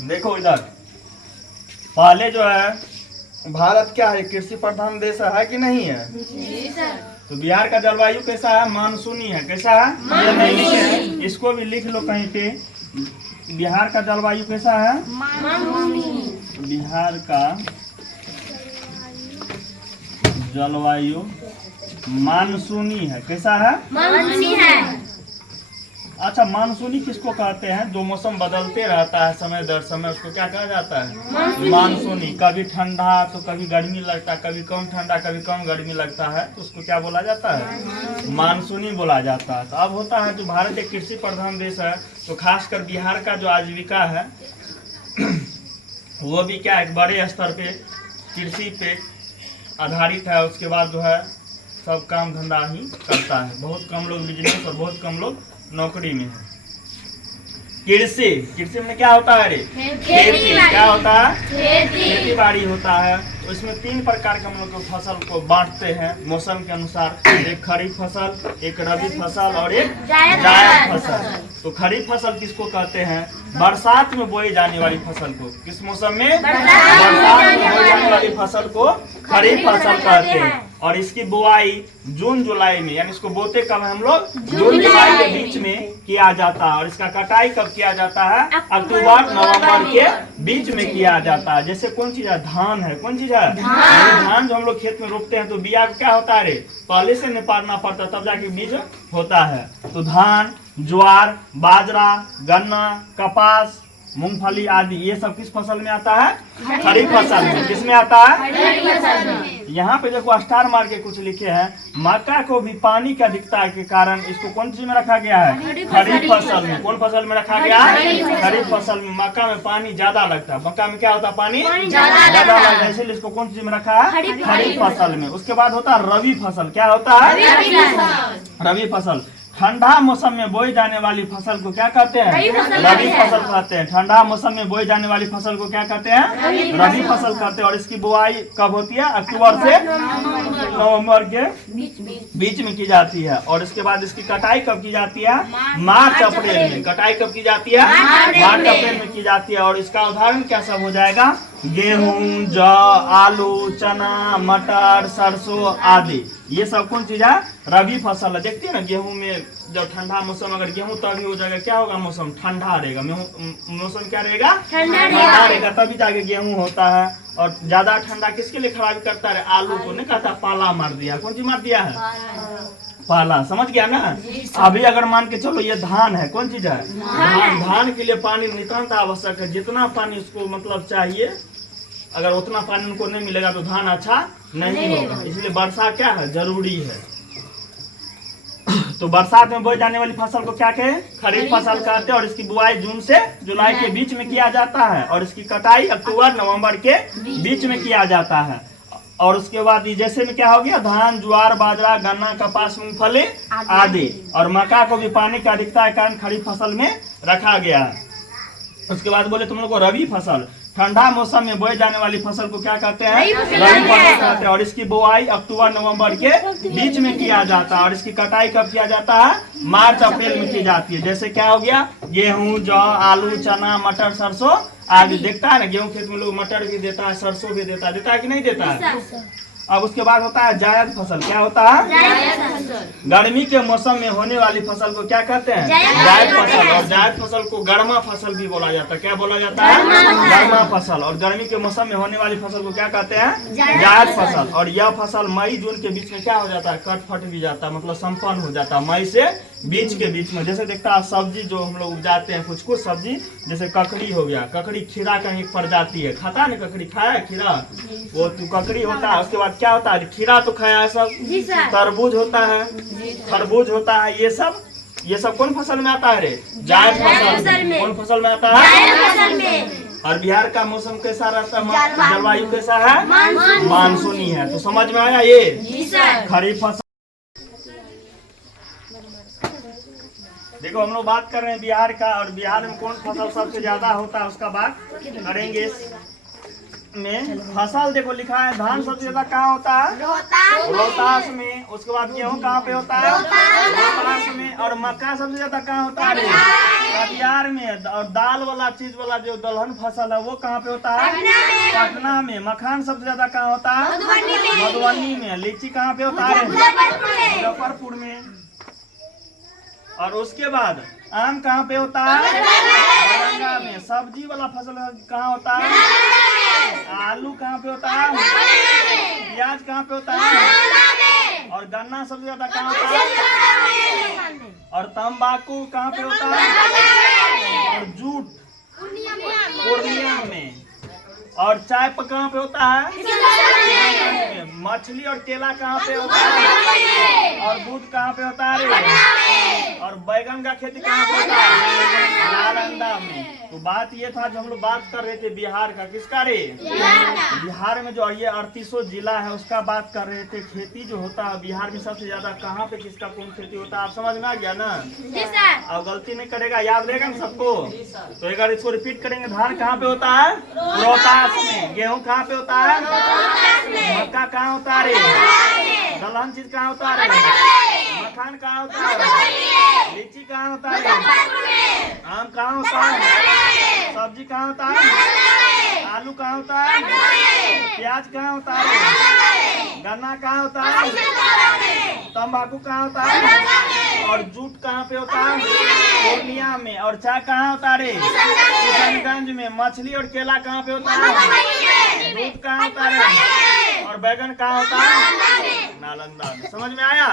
देखो इधर, पहले जो है भारत क्या है, कृषि प्रधान देश है कि नहीं है? जी सर। तो बिहार का जलवायु कैसा है? मानसूनी है। कैसा है? ये नहीं लिखे हैं, इसको भी लिख लो कहीं पे। बिहार का जलवायु कैसा है? मानसूनी। बिहार का जलवायु मानसूनी है। कैसा है? मानसूनी है। अच्छा, मानसूनी किसको कहते हैं? जो मौसम बदलते रहता है समय दर समय, उसको क्या कहा जाता है? मानसूनी। कभी ठंडा तो कभी गर्मी लगता है, कभी कम ठंडा कभी कम गर्मी लगता है, तो उसको क्या बोला जाता है? मानसूनी बोला जाता है। तो अब होता है जो भारत एक कृषि प्रधान देश है, तो खासकर बिहार का जो आजीविका है वो भी क्या एक बड़े स्तर पे कृषि पे आधारित है। उसके बाद जो है सब काम धंधा ही करता है। बहुत कम लोग बिजनेस और बहुत कम लोग नौकरी में है। कृषि, कृषि में क्या होता है रे? खेती। क्या होता है? खेती बाड़ी होता है। तो इसमें 3 प्रकार के हम लोग फसल को बांटते हैं मौसम के अनुसार। एक खरीफ फसल, एक रबी फसल और एक जायद फसल। तो खरीफ फसल किसको कहते हैं? बरसात में बोई जाने वाली फसल को। किस मौसम में? बरसात में बोई जाने वाली फसल को खरीफ फसल कहते हैं। और इसकी बुआई जून जुलाई में, यानी इसको बोते कब हम लोग? जून जुलाई के बीच में किया जाता है। और इसका कटाई कब किया जाता है? अक्टूबर नवंबर के बीच में किया जाता है। जैसे कौन चीज है? धान है। कौन चीज है? धान जो हम लोग खेत में रोपते हैं तो बिया क्या होता है रे? पहले से निपारना पड़ता है, तब जाके बीज होता है। तो धान, ज्वार, बाजरा, गन्ना, कपास, मूंगफली आदि ये सब किस फसल में आता है? खरीफ फसल में। किस में आता है? यहाँ पे देखो स्टार मार के कुछ लिखे हैं। मक्का को भी पानी की अधिकता के कारण इसको कौन चीज में रखा गया है? खरीफ फसल में। कौन फसल में रखा गया है? खरीफ फसल में। मक्का में पानी ज्यादा लगता है। मक्का में क्या होता है? पानी ज्यादा लगता है, इसलिए इसको कौन चीज में रखा है? खरीफ फसल में। उसके बाद होता है रबी फसल। क्या होता है? रबी फसल। ठंडा मौसम में बोई जाने वाली फसल को क्या कहते हैं? रबी फसल कहते हैं। ठंडा मौसम में बोई जाने वाली फसल को क्या कहते हैं? रबी फसल कहते हैं। और इसकी बुआई कब होती है? अक्टूबर से नवंबर के बीच में की जाती है। और इसके बाद इसकी कटाई कब की जाती है? मार्च अप्रैल में। कटाई कब की जाती है? मार्च अप्रैल में की जाती है। और इसका उदाहरण क्या सब हो जाएगा? गेहूं, जौ, आलू, चना, मटर, सरसों आदि ये सब कौन चीज है? रबी फसल है। देखती है ना, गेहूं में जब ठंडा मौसम, अगर गेहूं तभी हो जाएगा, क्या होगा? मौसम ठंडा रहेगा। मौसम क्या रहेगा? ठंडा रहेगा, तभी जाके गेहूं होता है। और ज्यादा ठंडा किसके लिए खराबी करता है? आलू को नहीं कहता पाला मार दिया। कौन सी मार दिया है? पाला। समझ गया ना? अभी अगर मान के चलो ये धान है, कौन चीज है? धान के लिए पानी नितांत आवश्यक है। जितना पानी उसको मतलब चाहिए, अगर उतना पानी उनको नहीं मिलेगा तो धान अच्छा नहीं होगा। इसलिए वर्षा क्या है? जरूरी है। तो बरसात में बोई जाने वाली फसल को क्या कहे? खरीफ फसल कहते हैं। और इसकी बुआई जून से जुलाई के बीच में किया जाता है। और इसकी कटाई अक्टूबर नवंबर के बीच में किया जाता है। और उसके बाद जैसे में क्या हो गया? धान, ज्वार, बाजरा, गन्ना, कपास, मूंगफली आदि। और मक्का को भी पानी की अधिकता के कारण खरीफ फसल में रखा गया है। उसके बाद बोले तुम लोग को रबी फसल। ठंडा मौसम में बोई जाने वाली फसल को क्या कहते हैं? रबी फसल कहते हैं। और इसकी बुआई अक्टूबर नवंबर के बीच में किया जाता है। और इसकी कटाई कब किया जाता है? मार्च अप्रैल में की जाती है। जैसे क्या हो गया? गेहूं, जौ, आलू, चना, मटर, सरसों आदि। देखता है ना, गेहूं खेत में लोग मटर भी देता है, सरसों भी देता है कि नहीं देता है? अब उसके बाद होता है जायद फसल। क्या होता है? गर्मी के मौसम में होने वाली फसल को क्या कहते हैं? जायद फसल। और जायद फसल को गर्मा फसल भी बोला जाता है। क्या बोला जाता है? गर्मा फसल। और गर्मी के मौसम में होने वाली फसल को क्या कहते हैं? जायद फसल। और यह फसल मई जून के बीच में क्या हो जाता है? कट फट भी जाता है, मतलब संपन्न हो जाता है मई से बीच के बीच में। जैसे देखता है सब्जी जो हम लोग उगाते हैं, कुछ कुछ सब्जी जैसे ककड़ी हो गया। ककड़ी खीरा का एक प्रजाति है। खाता है ना ककड़ी? खाया है खीरा? वो तो ककड़ी होता है। उसके बाद क्या होता है? खीरा तो खाया है सब। तरबूज होता है, खरबूज होता है। ये सब कौन फसल में आता है रे? जायद फसल में। कौन फसल में आता है? और बिहार का मौसम कैसा रहता है? जलवायु कैसा है? मानसूनी है। तो समझ में आया ये? खरीफ फसल। देखो हम लोग बात कर रहे हैं बिहार का, और बिहार में कौन फसल सबसे ज्यादा होता है उसका बात करेंगे। में फसल देखो लिखा है, धान सबसे ज्यादा कहाँ होता है? रोहतास में। उसके बाद गेहूँ कहाँ पे होता है? रोहतास में। और मक्का सबसे ज्यादा कहाँ होता है? कटिहार में। और दाल वाला चीज वाला जो दलहन फसल है वो कहाँ पे होता है? पटना में। मखान सबसे ज्यादा कहाँ होता है? मधुबनी में। लीची कहाँ पे होता है? मुजफ्फरपुर में। और उसके बाद आम कहाँ पे होता है? दरभंगा में। सब्जी वाला फसल कहाँ होता है? आलू कहाँ पे होता है? प्याज कहाँ पे होता है? और गन्ना सबसे ज्यादा कहाँ होता है? और तंबाकू कहाँ पे होता है? और जूट पूर्णिया में। और चाय कहाँ पे होता है? मछली और केला कहाँ पे होता है? और दूध कहाँ पे होता है? और बैगन का खेती कहाँ पे होता है? नालंदा में। तो बात ये था जो हम लोग बात कर रहे थे बिहार का, किसका रे? बिहार में जो ये 38 जिला है उसका बात कर रहे थे। खेती जो होता है बिहार में सबसे ज्यादा कहाँ पे किसका कौन खेती होता है, आप समझ में आ गया ना? अब गलती नहीं करेगा, याद रहेगा ना सबको? तो एक बार इसको रिपीट करेंगे। धान कहाँ पे होता है? रोहतास में। गेहूँ कहाँ पे होता है? मक्का कहाँ होता है रे? दलहन चीज कहाँ होता है रे? मखान कहाँ होता है? लीची कहाँ होता है? आम कहाँ होता है? सब्जी कहाँ होता है? आलू कहाँ होता है? प्याज कहाँ होता है? गन्ना कहाँ होता है? तंबाकू कहाँ होता है? और जूट कहाँ पे होता है? पूर्णिया में। और चाय कहाँ होता है रे? किशनगंज में। मछली और केला कहाँ पे होता है? दूध कहाँ होता है? और बैगन कहाँ होता है? नालंदा में। समझ में आया?